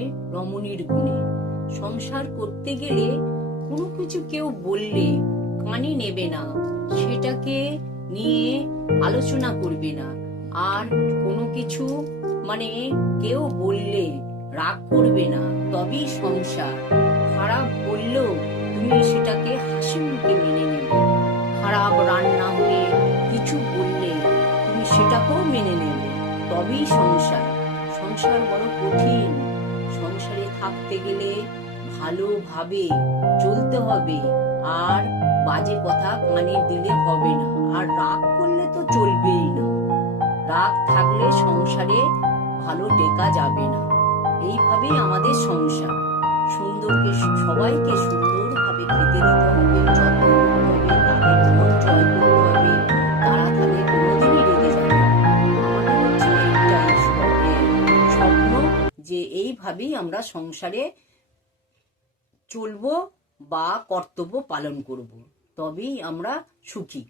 হয় রমণীর গুণে। সংসার করতে গেলে কোনো কিছু কেউ বললে কানে নেবে না, সেটাকে নিয়ে আলোচনা করবে না। আর কোনো কিছু কেউ বললে রাগ করবে না, তবেই সংসার। খারাপ বললেও তুমি সেটাকে হাসি মুখে মেনে নেবে। খারাপ রান্না হয়ে কিছু বললে তুমি সেটাকেও মেনে নেবে, তবেই সংসার। সংসার বড় কঠিন। সংসারে থাকতে গেলে ভালোভাবে চলতে হবে, আর বাজে কথা কানে দিলে হবে না। আর রাগ করলে তো চলবেই না। রাগ থাকলে সংসারে ভালো টেকা যাবে না। এইভাবেই আমাদের সংসার। সবাইকে সুন্দরভাবে খেতে দিতে হবে, যত্ন করতে হবে, তাদের মন জয় করতে হবে। তারা তাহলে কোনোদিনই রেগে যাবে না। আমাদের হচ্ছে এইটাই স্বপ্ন, যে এইভাবেই আমরা সংসারে চলবো বা কর্তব্য পালন করব, তবেই আমরা সুখী।